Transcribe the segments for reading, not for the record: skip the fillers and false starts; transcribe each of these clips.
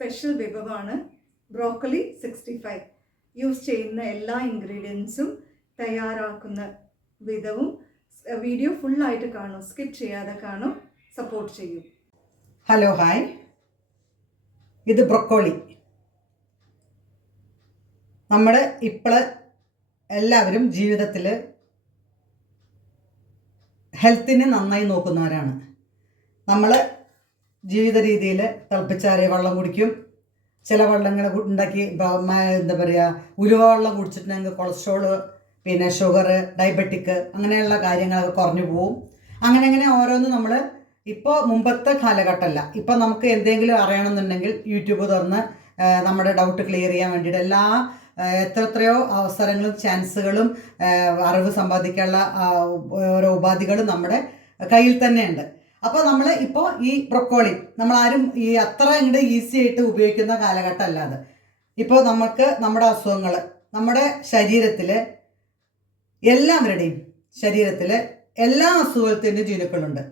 Special വിഭവമാണ് broccoli 65. Use ചെയ്യുന്ന എല്ലാ ഇൻഗ്രീഡിയൻസും തയ്യാറാക്കുന്ന വിധവും വീഡിയോ ഫുള്ളായിട്ട് കാണും, സ്കിപ്പ് ചെയ്യാതെ കാണും, സപ്പോർട്ട് ചെയ്യും. ഹലോ ഹായ്, ഇത് ബ്രൊക്കോളി. നമ്മൾ ഇപ്പോൾ എല്ലാവരും ജീവിതത്തിൽ ഹെൽത്തിനെ നന്നായി നോക്കുന്നവരാണ്. നമ്മൾ ജീവിത രീതിയിൽ തിളപ്പിച്ചാറിയ വെള്ളം കുടിക്കും. ചില വെള്ളങ്ങൾ ഉണ്ടാക്കി എന്താ പറയുക, ഉലുവ വെള്ളം കുടിച്ചിട്ടുണ്ടെങ്കിൽ കൊളസ്ട്രോള്, പിന്നെ ഷുഗർ, ഡയബറ്റിക്, അങ്ങനെയുള്ള കാര്യങ്ങളൊക്കെ കുറഞ്ഞു പോവും. അങ്ങനെ ഓരോന്നും നമ്മൾ ഇപ്പോൾ മുമ്പത്തെ കാലഘട്ടമല്ല. ഇപ്പോൾ നമുക്ക് എന്തെങ്കിലും അറിയണമെന്നുണ്ടെങ്കിൽ യൂട്യൂബ് തുറന്ന് നമ്മുടെ ഡൗട്ട് ക്ലിയർ ചെയ്യാൻ വേണ്ടിയിട്ട് എത്രയോ അവസരങ്ങളും ചാൻസുകളും അറിവ് സമ്പാദിക്കാനുള്ള ഓരോ ഉപാധികളും നമ്മുടെ കയ്യിൽ തന്നെയുണ്ട്. അപ്പോൾ നമ്മൾ ഇപ്പോൾ ഈ ബ്രൊക്കോളി നമ്മളാരും ഈ അത്ര ഇങ്ങോട്ട് ഈസി ആയിട്ട് ഉപയോഗിക്കുന്ന കാലഘട്ടം അല്ലാതെ ഇപ്പോൾ നമുക്ക് നമ്മുടെ അസുഖങ്ങൾ, നമ്മുടെ ശരീരത്തിൽ എല്ലാവരുടെയും ശരീരത്തിൽ എല്ലാ അസുഖത്തിൻ്റെ ജീനുക്കളുണ്ട്.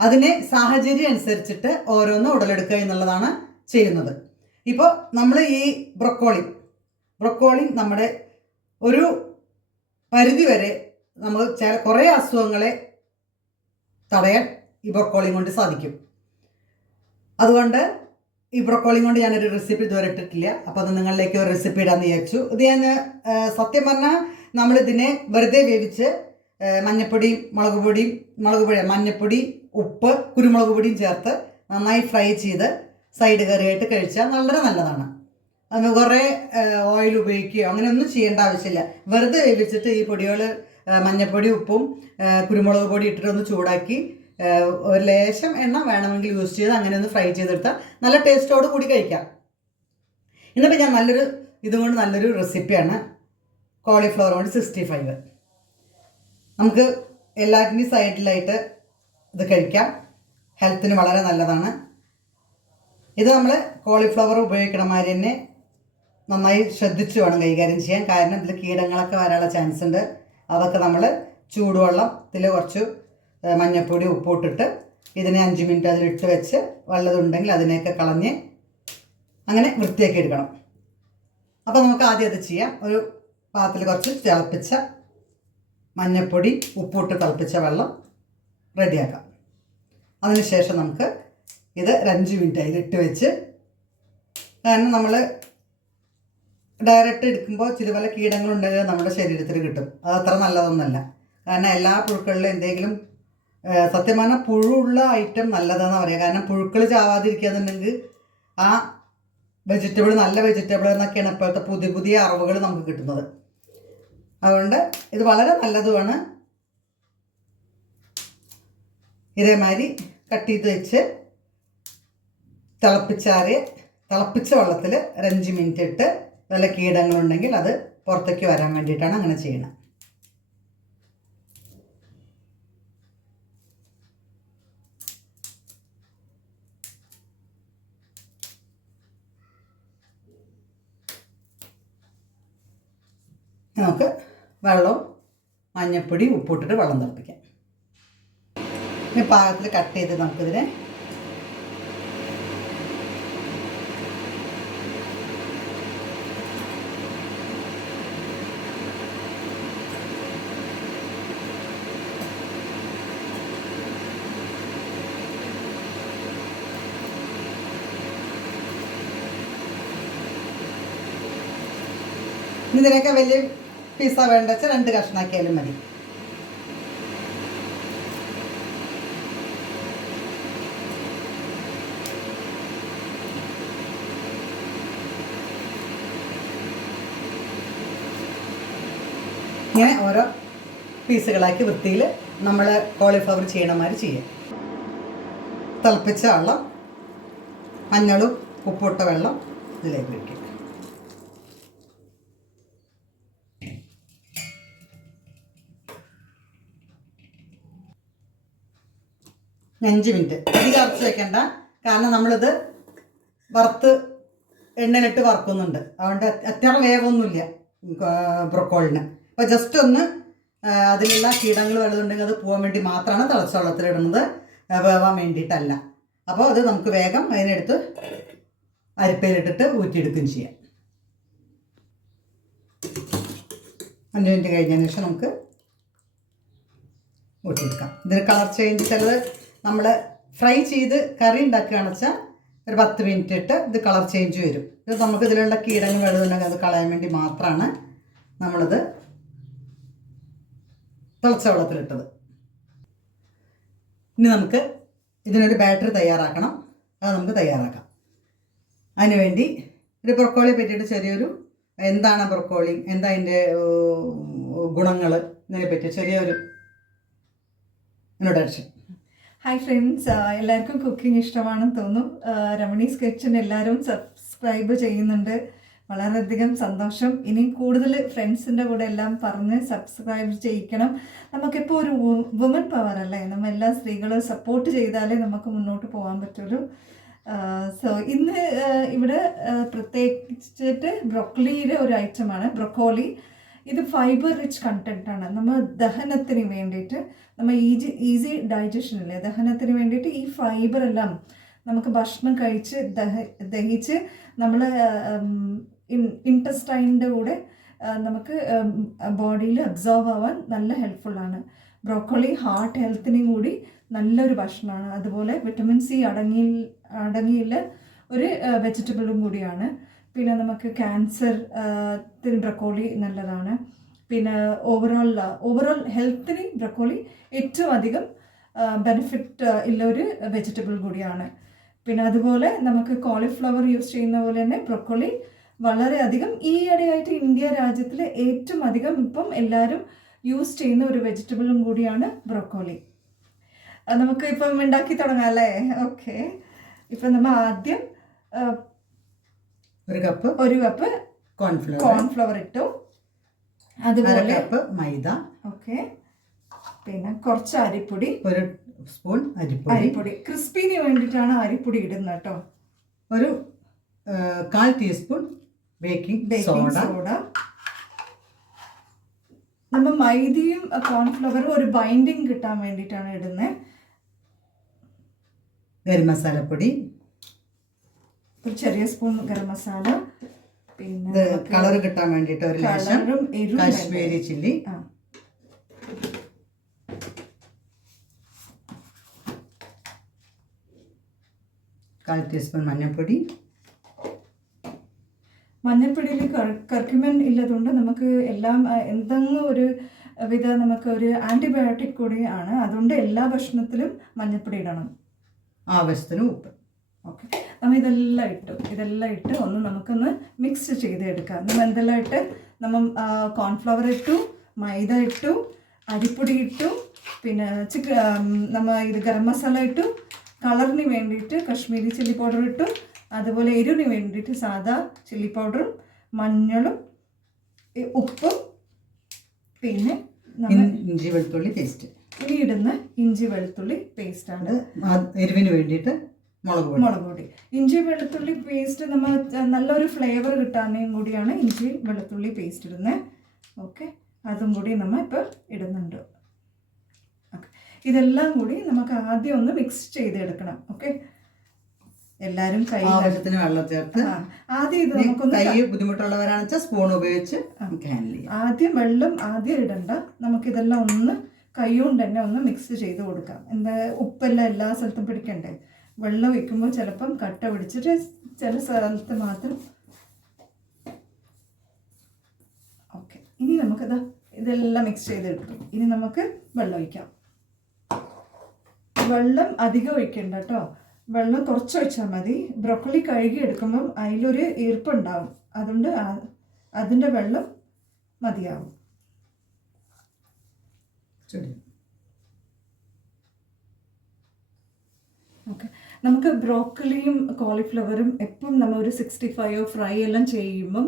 അതിനെ സാഹചര്യം അനുസരിച്ചിട്ട് ഓരോന്ന് ഉടലെടുക്കുക എന്നുള്ളതാണ് ചെയ്യുന്നത്. ഇപ്പോൾ നമ്മൾ ഈ ബ്രൊക്കോളി നമ്മുടെ ഒരു പരിധി വരെ നമ്മൾ കുറേ അസുഖങ്ങളെ തടയാൻ ഈ ബ്രൊക്കോളി കൊണ്ട് സാധിക്കും. അതുകൊണ്ട് ഈ ബ്രൊക്കോളി കൊണ്ട് ഞാനൊരു റെസിപ്പി ഇതുവരെ ഇട്ടിട്ടില്ല. അപ്പോൾ അത് നിങ്ങളിലേക്ക് ഒരു റെസിപ്പി ഇടാമെന്ന് വിചാരിച്ചു. ഇത് ഞാൻ സത്യം പറഞ്ഞാൽ നമ്മളിതിനെ വെറുതെ വേവിച്ച് മഞ്ഞപ്പൊടി, മഞ്ഞപ്പൊടി, ഉപ്പ്, കുരുമുളക് പൊടിയും ചേർത്ത് നന്നായി ഫ്രൈ ചെയ്ത് സൈഡ് കറിയായിട്ട് കഴിച്ചാൽ വളരെ നല്ലതാണ്. അത് കുറേ ഓയിൽ ഉപയോഗിക്കുകയോ അങ്ങനെയൊന്നും ചെയ്യേണ്ട ആവശ്യമില്ല. വെറുതെ വേവിച്ചിട്ട് ഈ പൊടികൾ മഞ്ഞപ്പൊടി, ഉപ്പും കുരുമുളക് പൊടി ഇട്ടിട്ടൊന്ന് ചൂടാക്കി ഒരു ലേശം എണ്ണ വേണമെങ്കിൽ യൂസ് ചെയ്ത് അങ്ങനെ ഒന്ന് ഫ്രൈ ചെയ്തെടുത്താൽ നല്ല ടേസ്റ്റോട് കൂടി കഴിക്കാം. ഇന്നിപ്പോൾ ഞാൻ ഇതുകൊണ്ട് നല്ലൊരു റെസിപ്പിയാണ് കോളിഫ്ലവർ കൊണ്ട് 65. നമുക്ക് എല്ലാറ്റിൻ്റെയും സൈഡിലായിട്ട് ഇത് കഴിക്കാം. ഹെൽത്തിന് വളരെ നല്ലതാണ്. ഇത് നമ്മൾ കോളിഫ്ലവർ ഉപയോഗിക്കണ മാതിരി തന്നെ നന്നായി ശ്രദ്ധിച്ച് വേണം കൈകാര്യം ചെയ്യാൻ. കാരണം ഇതിൽ കീടങ്ങളൊക്കെ വരാനുള്ള ചാൻസ് ഉണ്ട്. അതൊക്കെ നമ്മൾ ചൂടുവെള്ളത്തിൽ കുറച്ച് മഞ്ഞൾപ്പൊടി, ഉപ്പിട്ടിട്ട് ഇതിനെ 5 മിനിറ്റ് അതിലിട്ട് വെച്ച് വല്ലതുണ്ടെങ്കിൽ അതിനെയൊക്കെ കളഞ്ഞ് അങ്ങനെ വൃത്തിയാക്കി എടുക്കണം. അപ്പോൾ നമുക്ക് ആദ്യം അത് ചെയ്യാം. ഒരു പാത്രത്തിൽ കുറച്ച് തിളപ്പിച്ച മഞ്ഞൾപ്പൊടി, ഉപ്പിട്ട് തിളപ്പിച്ച വെള്ളം റെഡിയാക്കാം. അതിനുശേഷം നമുക്ക് ഇത് 5 മിനിറ്റ് അതിലിട്ട് വെച്ച്, കാരണം നമ്മൾ ഡയറക്റ്റ് എടുക്കുമ്പോൾ ചില പല കീടങ്ങളുണ്ടെങ്കിൽ നമ്മുടെ ശരീരത്തിൽ കിട്ടും. അത് അത്ര നല്ലതൊന്നുമല്ല. കാരണം എല്ലാ പുഴുക്കളിലും എന്തെങ്കിലും സത്യം പറഞ്ഞാൽ പുഴുള്ള ഐറ്റം നല്ലതെന്ന് പറയുക. കാരണം പുഴുക്കൾ ചാവാതിരിക്കുകയെന്നുണ്ടെങ്കിൽ ആ നല്ല വെജിറ്റബിൾ എന്നൊക്കെയാണ് ഇപ്പോഴത്തെ പുതിയ അറിവുകൾ നമുക്ക് കിട്ടുന്നത്. അതുകൊണ്ട് ഇത് വളരെ നല്ലതുമാണ്. ഇതേമാതിരി കട്ട് ചെയ്ത് വെച്ച് തിളപ്പിച്ച വെള്ളത്തിൽ 5 മിനിറ്റ് ഇട്ട് വല്ല കീടങ്ങളുണ്ടെങ്കിൽ അത് പുറത്തേക്ക് വരാൻ വേണ്ടിയിട്ടാണ് അങ്ങനെ ചെയ്യണം. നമുക്ക് വെള്ളവും മഞ്ഞൾപ്പൊടി, ഉപ്പിട്ടിട്ട് വെള്ളം തിളപ്പിക്കാം. ഇനി പാകത്തിൽ കട്ട് ചെയ്ത് നമുക്കിതിനെ ഇതിനൊക്കെ വലിയ പിസ്സ വേണ്ട വെച്ചാൽ 2 കഷ്ണാക്കിയാലും മതി. ഇങ്ങനെ ഓരോ പീസുകളാക്കി വൃത്തിയിൽ നമ്മൾ കോളിഫ്ലവർ ചെയ്യണമാതിരി ചെയ്യാം. തിളപ്പിച്ച വെള്ളം, മഞ്ഞളും ഉപ്പിട്ട വെള്ളം ഇതിലേക്ക് വയ്ക്കുക. 5 മിനിറ്റ് അധികം അരച്ച് വെക്കണ്ട. കാരണം നമ്മളിത് എണ്ണയിലിട്ട് വറുക്കുന്നുണ്ട്. അതുകൊണ്ട് അത്ര വേവൊന്നുമില്ല ബ്രൊക്കോളിന്. അപ്പോൾ ജസ്റ്റ് ഒന്ന് അതിലുള്ള കീടങ്ങൾ വല്ലതുണ്ടെങ്കിൽ അത് പോകാൻ വേണ്ടി മാത്രമാണ് തിളച്ച വെള്ളത്തിലിടുന്നത്, വേവാൻ വേണ്ടിയിട്ടല്ല. അപ്പോൾ അത് നമുക്ക് വേഗം അതിനെടുത്ത് അരിപ്പയിലിട്ടിട്ട് ഊറ്റിയെടുക്കുകയും ചെയ്യാം. 5 മിനിറ്റ് കഴിഞ്ഞതിന് ശേഷം നമുക്ക് ഊറ്റിയെടുക്കാം. ഇതിന് കളർ ചേഞ്ച് ചിലത് നമ്മൾ ഫ്രൈ ചെയ്ത് കറി ഉണ്ടാക്കുകയാണെന്ന് വെച്ചാൽ ഒരു 10 മിനിറ്റ് ഇട്ട് ഇത് കളർ ചേഞ്ച് വരും. ഇത് നമുക്ക് ഇതിലുള്ള കീടങ്ങൾ വെള്ളം അത് കളയാൻ വേണ്ടി മാത്രമാണ് നമ്മളിത് തിളച്ച വെള്ളത്തിലിട്ടത്. ഇനി നമുക്ക് ഇതിനൊരു ബാറ്ററി തയ്യാറാക്കണം. അത് നമുക്ക് തയ്യാറാക്കാം. അതിനുവേണ്ടി ഒരു ബ്രൊക്കോളിയെ പറ്റിയിട്ട് ചെറിയൊരു എന്താണ് ബ്രൊക്കോളി, എന്താ അതിൻ്റെ ഗുണങ്ങൾ, ഇതിനെപ്പറ്റി ചെറിയൊരു ഇൻട്രൊഡക്ഷൻ. ഹായ് ഫ്രണ്ട്സ്, എല്ലാവർക്കും കുക്കിംഗ് ഇഷ്ടമാണെന്ന് തോന്നും. രമണീസ് കിച്ചൺ എല്ലാവരും സബ്സ്ക്രൈബ് ചെയ്യുന്നുണ്ട്. വളരെയധികം സന്തോഷം. ഇനിയും കൂടുതൽ ഫ്രണ്ട്സിൻ്റെ കൂടെ എല്ലാം പറഞ്ഞ് സബ്സ്ക്രൈബ് ചെയ്യിക്കണം. നമുക്കിപ്പോൾ ഒരു വുമൻ പവർ അല്ലേ, നമ്മൾ എല്ലാ സ്ത്രീകളും സപ്പോർട്ട് ചെയ്താലേ നമുക്ക് മുന്നോട്ട് പോകാൻ പറ്റുള്ളൂ. സോ ഇന്ന് ഇവിടെ പ്രത്യേകിച്ചിട്ട് ബ്രൊക്കോളിയുടെ ഒരു ഐറ്റമാണ് ബ്രൊക്കോളി. ഇത് ഫൈബർ റിച്ച് കണ്ടൻറ്റാണ്. നമ്മൾ ദഹനത്തിന് വേണ്ടിയിട്ട്, നമ്മൾ ഈസി ഡൈജഷനില്ലേ, ദഹനത്തിന് വേണ്ടിയിട്ട് ഈ ഫൈബറെല്ലാം നമുക്ക് ഭക്ഷണം കഴിച്ച് ദഹിച്ച് നമ്മൾ ഇൻറ്റസ്റ്റൈനിൻ്റെ കൂടെ നമുക്ക് ബോഡിയിൽ അബ്സോർവ് ആവാൻ നല്ല ഹെൽപ്ഫുള്ളാണ്. ബ്രോക്കോളി ഹാർട്ട് ഹെൽത്തിനും കൂടി നല്ലൊരു ഭക്ഷണമാണ്. അതുപോലെ വിറ്റമിൻ സി അടങ്ങിയുള്ള ഒരു വെജിറ്റബിളും കൂടിയാണ്. പിന്നെ നമുക്ക് ക്യാൻസർ ബ്രൊക്കോളി നല്ലതാണ്. പിന്നെ ഓവറോൾ ഹെൽത്തിന് ബ്രൊക്കോളി ഏറ്റവും അധികം ബെനിഫിറ്റ് ഉള്ളൊരു വെജിറ്റബിൾ കൂടിയാണ്. പിന്നെ അതുപോലെ നമുക്ക് കോളിഫ്ലവർ യൂസ് ചെയ്യുന്ന പോലെ തന്നെ ബ്രൊക്കോളി വളരെയധികം ഈയിടെയായിട്ട് ഇന്ത്യ രാജ്യത്തിൽ ഏറ്റവും അധികം ഇപ്പം എല്ലാവരും യൂസ് ചെയ്യുന്ന ഒരു വെജിറ്റബിളും കൂടിയാണ് ബ്രൊക്കോളി. നമുക്ക് ഇപ്പം ഉണ്ടാക്കി തുടങ്ങാം അല്ലേ? ഓക്കെ. ഇപ്പം നമ്മൾ ആദ്യം ഒരു കപ്പ് കോൺഫ്ലവർ ഇട്ടു. അതുപോലെ മൈദ. ഓക്കെ. പിന്നെ കുറച്ച് അരിപ്പൊടി, ഒരു സ്പൂൺ അരിപ്പൊടി ക്രിസ്പിന് വേണ്ടിയിട്ടാണ് അരിപ്പൊടി ഇടുന്നത് കേട്ടോ. ഒരു 1/4 ടീസ്പൂൺ ബേക്കിംഗ് സോഡ. നമ്മൾ മൈദയും കോൺഫ്ലവറും ഒരു ബൈൻഡിങ് കിട്ടാൻ വേണ്ടിയിട്ടാണ് ഇടുന്നത്. ഗരം മസാലപ്പൊടി, ഒരു ചെറിയ സ്പൂൺ ഗരം മസാല. പിന്നെ കളർ കിട്ടാൻ വേണ്ടിയിട്ട് ഒരു കാശ്മീരി ചില്ലി, കാൽ ടീസ്പൂൺ മഞ്ഞൾപ്പൊടി. മഞ്ഞൾപ്പൊടിയിൽ കർക്യുമിൻ ഇല്ലതുകൊണ്ട് നമുക്ക് എല്ലാം എന്തെങ്കിലും ഒരു വിധ നമുക്ക് ഒരു ആൻറ്റിബയോട്ടിക് കൂടിയാണ്. അതുകൊണ്ട് എല്ലാ ഭക്ഷണത്തിലും മഞ്ഞൾപ്പൊടി ഇടണം. ആവശ്യത്തിന് ഉപ്പ്. ഓക്കെ. നമ്മൾ ഇതെല്ലാം ഇട്ട് ഒന്ന് നമുക്കൊന്ന് മിക്സ് ചെയ്തെടുക്കാം. നമ്മൾ എന്തെല്ലാം ഇട്ട്, നമ്മൾ കോൺഫ്ലവർ ഇട്ടു, മൈദ ഇട്ടു, അരിപ്പൊടി ഇട്ടു, പിന്നെ നമ്മൾ ഇത് ഗരം മസാല ഇട്ടു, കളറിന് വേണ്ടിയിട്ട് കാശ്മീരി ചില്ലി പൗഡർ ഇട്ടു, അതുപോലെ എരിവിന് വേണ്ടിയിട്ട് സാദാ ചില്ലി പൗഡറും മഞ്ഞളും ഉപ്പും, പിന്നെ ഇഞ്ചി വെളുത്തുള്ളി പേസ്റ്റ്. ഇനി ഇടുന്ന ഇഞ്ചി വെളുത്തുള്ളി പേസ്റ്റാണ്. എരിവിന് വേണ്ടിയിട്ട് മുളക് പൊടി. ഇഞ്ചി വെളുത്തുള്ളി പേസ്റ്റ് നമ്മൾ നല്ലൊരു ഫ്ലേവർ കിട്ടാനും കൂടിയാണ് ഇഞ്ചി വെളുത്തുള്ളി പേസ്റ്റ് ഇടുന്നത്. ഓക്കെ. അതും കൂടി നമ്മൾ ഇപ്പോൾ ഇടുന്നുണ്ട്. ഓക്കെ. ഇതെല്ലാം കൂടി നമുക്ക് ആദ്യം ഒന്ന് മിക്സ് ചെയ്തെടുക്കണം. ഓക്കെ. എല്ലാവരും ആവശ്യത്തിന് വെള്ളം ചേർത്ത് ആദ്യം ഇത് നമുക്കൊന്ന് ബുദ്ധിമുട്ടുള്ളവരാണെന്ന് വെച്ചാൽ സ്പൂൺ ഉപയോഗിച്ച് ആദ്യം വെള്ളം ഇടണ്ട. നമുക്കിതെല്ലാം ഒന്ന് കൈ കൊണ്ട് തന്നെ ഒന്ന് മിക്സ് ചെയ്ത് കൊടുക്കാം. എന്താ, ഉപ്പെല്ലാം എല്ലാ സ്ഥലത്തും പിടിക്കണ്ടേ. വെള്ളം ഒഴിക്കുമ്പോൾ ചിലപ്പം കട്ട പിടിച്ചിട്ട് ചില സ്ഥലത്ത് മാത്രം. ഓക്കെ. ഇനി നമുക്കിതാ ഇതെല്ലാം മിക്സ് ചെയ്തെടുക്കും. ഇനി നമുക്ക് വെള്ളം ഒഴിക്കാം. വെള്ളം അധികം ഒഴിക്കണ്ട കേട്ടോ, വെള്ളം കുറച്ച് ഒഴിച്ചാൽ മതി. ബ്രൊക്കോളി കഴുകി എടുക്കുമ്പം അതിലൊരു ഈർപ്പുണ്ടാവും, അതുകൊണ്ട് അതിൻ്റെ വെള്ളം മതിയാവും. ഓക്കെ. നമുക്ക് ബ്രോക്കലിയും കോളിഫ്ലവറും എപ്പം നമ്മൾ ഒരു 65 ഫ്രൈ എല്ലാം ചെയ്യുമ്പം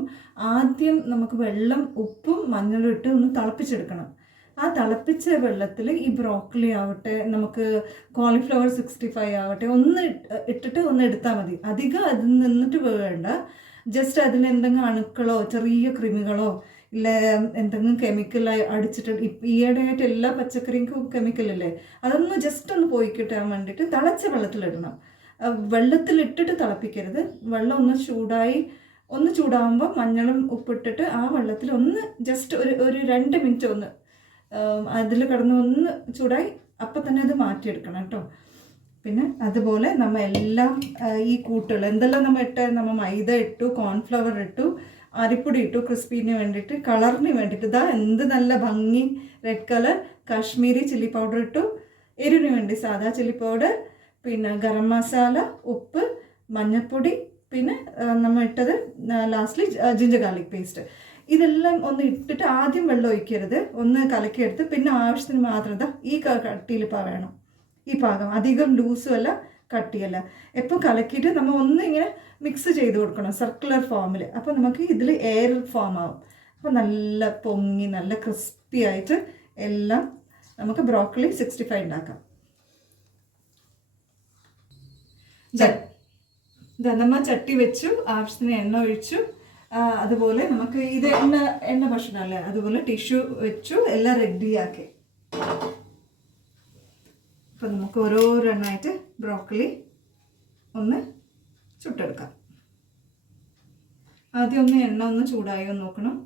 ആദ്യം നമുക്ക് വെള്ളം ഉപ്പും മഞ്ഞളും ഇട്ട് ഒന്ന് തിളപ്പിച്ചെടുക്കണം. ആ തിളപ്പിച്ച വെള്ളത്തിൽ ഈ ബ്രോക്കലി ആവട്ടെ, നമുക്ക് കോളിഫ്ലവർ 65 ആവട്ടെ, ഒന്ന് ഇട്ടിട്ട് ഒന്ന് എടുത്താൽ മതി. അധികം അതിൽ നിന്നിട്ട് വേണ്ട. ജസ്റ്റ് അതിൽ എന്തെങ്കിലും അണുക്കളോ ചെറിയ കൃമികളോ ഇല്ല എന്തെങ്കിലും കെമിക്കൽ അടിച്ചിട്ട്, ഈയിടെയായിട്ട് എല്ലാ പച്ചക്കറിക്കും കെമിക്കലല്ലേ, അതൊന്ന് ജസ്റ്റ് ഒന്ന് പോയി കിട്ടാൻ വേണ്ടിയിട്ട് തിളച്ച വെള്ളത്തിലിടണം. വെള്ളത്തിലിട്ടിട്ട് തിളപ്പിക്കരുത്. വെള്ളം ഒന്ന് ചൂടാകുമ്പോൾ മഞ്ഞളും ഉപ്പിട്ടിട്ട് ആ വെള്ളത്തിൽ ഒന്ന് ജസ്റ്റ് ഒരു 2 മിനിറ്റ് ഒന്ന് അതിൽ കിടന്ന് ഒന്ന് ചൂടായി അപ്പം തന്നെ അത് മാറ്റിയെടുക്കണം കേട്ടോ. പിന്നെ അതുപോലെ നമ്മൾ എല്ലാം ഈ കൂട്ടുകൾ എന്തെല്ലാം നമ്മൾ നമ്മൾ മൈദ ഇട്ടു, കോൺഫ്ലവർ ഇട്ടു, അരിപ്പൊടി ഇട്ടു ക്രിസ്പീന് വേണ്ടിയിട്ട്, കളറിന് വേണ്ടിയിട്ട്. ഇതാ എന്ത് നല്ല ഭംഗി, red colour. Kashmiri chilli powder ഇട്ടു, എരിവിന് വേണ്ടി സാദാ ചില്ലി പൗഡർ, പിന്നെ ഗരം മസാല, ഉപ്പ്, മഞ്ഞൾപ്പൊടി, പിന്നെ നമ്മൾ ഇട്ടത് ലാസ്റ്റ്ലി ജിഞ്ചർ ഗാർലിക് പേസ്റ്റ്. ഇതെല്ലാം ഒന്ന് ഇട്ടിട്ട് ആദ്യം വെള്ളം ഒഴിക്കരുത്, ഒന്ന് കലക്കിയെടുത്ത് പിന്നെ ആവശ്യത്തിന് മാത്രം ഇതാ ഈ കട്ടിയിലിപ്പോൾ വേണം. ഈ പാകം അധികം ലൂസും അല്ല കട്ടിയല്ല. എപ്പം കലക്കിയിട്ട് നമ്മൾ ഒന്ന് ഇങ്ങനെ മിക്സ് ചെയ്ത് കൊടുക്കണം സർക്കുലർ ഫോമിൽ. അപ്പോൾ നമുക്ക് ഇതിൽ എയർ ഫോം ആവും. അപ്പോൾ നല്ല പൊങ്ങി നല്ല ക്രിസ്പി ആയിട്ട് എല്ലാം നമുക്ക് ബ്രോക്കലി 65 ഉണ്ടാക്കാം. നമ്മൾ ചട്ടി വെച്ചു, ആവശ്യത്തിന് എണ്ണ ഒഴിച്ചു. അതുപോലെ നമുക്ക് ഇത് എണ്ണ ഭക്ഷണമല്ലേ, അതുപോലെ ടിഷ്യൂ വെച്ചു, എല്ലാം റെഡിയാക്കി. അപ്പം നമുക്ക് ഓരോരെണ്ണമായിട്ട് ബ്രോക്കലി ഒന്ന് ചുട്ടെടുക്കാം. ആദ്യം ഒന്ന് എണ്ണ ഒന്ന് ചൂടായോ നോക്കണം.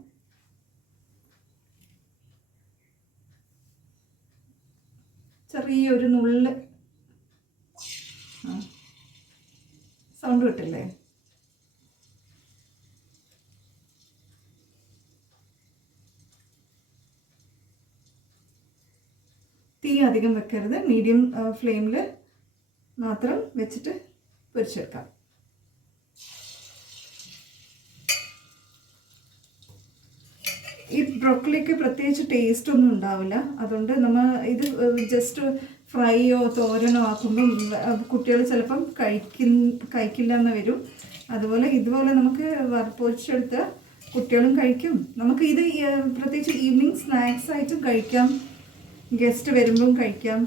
ചെറിയൊരു നുള്ള് സൗണ്ട് കിട്ടില്ലേ? തീ അധികം വെക്കരുത്, മീഡിയം ഫ്ലെയിമിൽ മാത്രം വെച്ചിട്ട് പൊരിച്ചെടുക്കാം. ഈ ബ്രോക്കലിക്ക് പ്രത്യേകിച്ച് ടേസ്റ്റ് ഒന്നും ഉണ്ടാവില്ല. അതുകൊണ്ട് നമ്മൾ ഇത് ജസ്റ്റ് ഫ്രൈയോ തോരനോ ആക്കുമ്പം കുട്ടികൾ ചിലപ്പം കഴിക്കില്ല എന്ന് വരും. അതുപോലെ ഇതുപോലെ നമുക്ക് പൊരിച്ചെടുത്ത് കുട്ടികളും കഴിക്കും. നമുക്ക് ഇത് പ്രത്യേകിച്ച് ഈവനിങ് സ്നാക്സ് ആയിട്ടും കഴിക്കാം, ഗസ്റ്റ് വരുമ്പം കഴിക്കാം.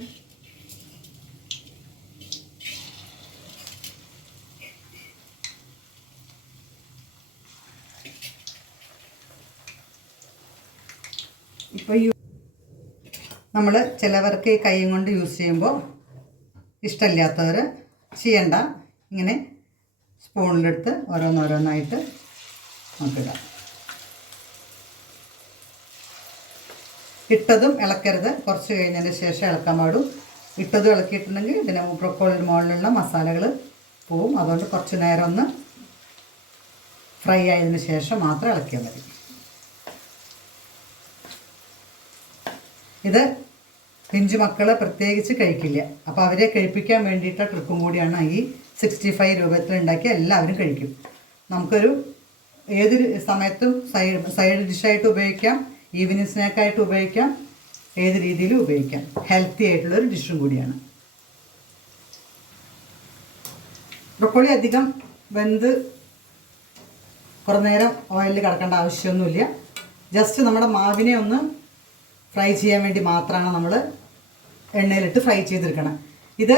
ഇപ്പോൾ നമ്മൾ ചിലവർക്ക് കൈ കൊണ്ട് യൂസ് ചെയ്യുമ്പോൾ ഇഷ്ടമില്ലാത്തവർ ചെയ്യണ്ട. ഇങ്ങനെ സ്പൂണിലെടുത്ത് ഓരോന്നോരോന്നായിട്ട് നമുക്കിടാം. ഇട്ടതും ഇളക്കരുത്, കുറച്ച് കഴിഞ്ഞതിന് ശേഷം ഇളക്കാൻ പാടും. ഇട്ടതും ഇളക്കിയിട്ടുണ്ടെങ്കിൽ ഇതിന് ബ്രോക്കോളിയുടെ മുകളിലുള്ള മസാലകൾ പോവും. അതുകൊണ്ട് കുറച്ച് നേരം ഒന്ന് ഫ്രൈ ആയതിനു ശേഷം മാത്രം ഇളക്കിയാൽ മതി. ഇത് പിഞ്ചു മക്കൾ പ്രത്യേകിച്ച് കഴിക്കില്ല. അപ്പോൾ അവരെ കഴിപ്പിക്കാൻ വേണ്ടിയിട്ട് ട്രിക്കും കൂടിയാണ് ഈ 65 രൂപത്തിൽ ഉണ്ടാക്കി എല്ലാവരും കഴിക്കും. നമുക്കൊരു ഏതൊരു സമയത്തും സൈഡ് ഡിഷായിട്ട് ഉപയോഗിക്കാം, ഈവനിങ് സ്നാക്കായിട്ട് ഉപയോഗിക്കാം, ഏത് രീതിയിലും ഉപയോഗിക്കാം. ഹെൽത്തി ആയിട്ടുള്ളൊരു ഡിഷും കൂടിയാണ്. ബ്രോക്കോളി അധികം വെന്ത് കുറേ നേരം ഓയിലിൽ കിടക്കേണ്ട ആവശ്യമൊന്നുമില്ല. ജസ്റ്റ് നമ്മുടെ മാവിനെ ഒന്ന് ഫ്രൈ ചെയ്യാൻ വേണ്ടി മാത്രമാണ് നമ്മൾ എണ്ണയിലിട്ട് ഫ്രൈ ചെയ്തെടുക്കണം. ഇത്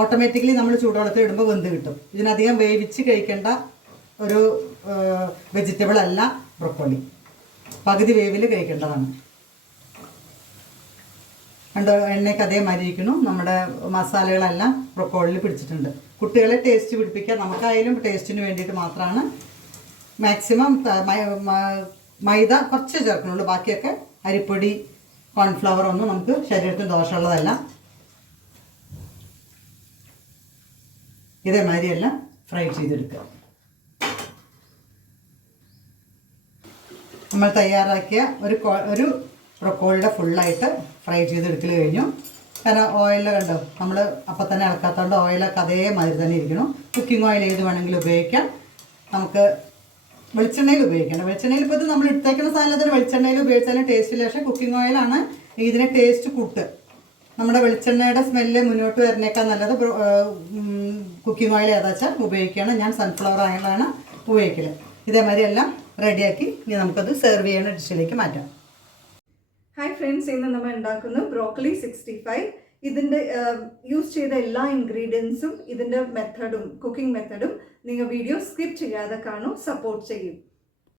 ഓട്ടോമാറ്റിക്കലി നമ്മൾ ചൂടുവെള്ളത്തിൽ ഇടുമ്പോൾ വെന്ത് കിട്ടും. ഇതിനധികം വേവിച്ച് കഴിക്കേണ്ട ഒരു വെജിറ്റബിൾ അല്ല ബ്രോക്കോളി. പകുതി വേവിൽ കഴിക്കേണ്ടതാണ്. കണ്ടോ, എണ്ണയ്ക്ക് അതേമാതിരി ഇരിക്കുന്നു. നമ്മുടെ മസാലകളെല്ലാം ബ്രോക്കോളിയിൽ പിടിച്ചിട്ടുണ്ട്. കുട്ടികളെ ടേസ്റ്റ് പിടിപ്പിക്കാൻ നമുക്കായാലും ടേസ്റ്റിന് വേണ്ടിയിട്ട് മാത്രമാണ് മാക്സിമം മൈദ കുറച്ച് ചേർക്കുന്നുള്ളൂ. ബാക്കിയൊക്കെ അരിപ്പൊടി, കോൺഫ്ലവർ ഒന്നും നമുക്ക് ശരീരത്തിന് ദോഷമുള്ളതല്ല. ഇതേമാതിരിയെല്ലാം ഫ്രൈ ചെയ്തെടുക്കുക. നമ്മൾ തയ്യാറാക്കിയ ഒരു ബ്രോക്കോളിയുടെ ഫുള്ളായിട്ട് ഫ്രൈ ചെയ്തെടുക്കൽ കഴിഞ്ഞു. കാരണം ഓയിലിൽ കണ്ടോ, നമ്മൾ അപ്പം തന്നെ ഇളക്കാത്തതുകൊണ്ട് ഓയിലൊക്കെ അതേമാതിരി തന്നെ ഇരിക്കണം. കുക്കിംഗ് ഓയിൽ ഏത് വേണമെങ്കിലും ഉപയോഗിക്കാം. നമുക്ക് വെളിച്ചെണ്ണയിൽ ഉപയോഗിക്കണം. വെളിച്ചെണ്ണയിൽ ഇപ്പോൾ ഇത് നമ്മൾ എടുത്തേക്കുന്ന സാധനത്തിന് വെളിച്ചെണ്ണയിൽ ഉപയോഗിച്ചാലും ടേസ്റ്റില്ല. പക്ഷേ കുക്കിംഗ് ഓയിലാണ് ഇതിനെ ടേസ്റ്റ് കൂട്ട്. നമ്മുടെ വെളിച്ചെണ്ണയുടെ സ്മെല്ല് മുന്നോട്ട് വരുന്നേക്കാൾ നല്ലത് കുക്കിംഗ് ഓയിൽ ഏതാ വെച്ചാൽ ഉപയോഗിക്കുകയാണ്. ഞാൻ സൺഫ്ലവർ ഓയിലാണ് ഉപയോഗിക്കൽ. ഇതേമാതിരി എല്ലാം റെഡിയാക്കി ഇനി നമുക്കത് സെർവ് ചെയ്യുന്ന ഡിഷിലേക്ക് മാറ്റാം. ഹായ് ഫ്രണ്ട്സ്, ഇന്ന് നമ്മൾ ഉണ്ടാക്കുന്നു ബ്രോക്കലി 65. ഇതിൻ്റെ യൂസ് ചെയ്ത എല്ലാ ഇൻഗ്രീഡിയൻസും ഇതിൻ്റെ മെത്തഡും കുക്കിംഗ് മെത്തഡും നിങ്ങൾ വീഡിയോ സ്കിപ്പ് ചെയ്യാതെ കാണും, സപ്പോർട്ട് ചെയ്യും.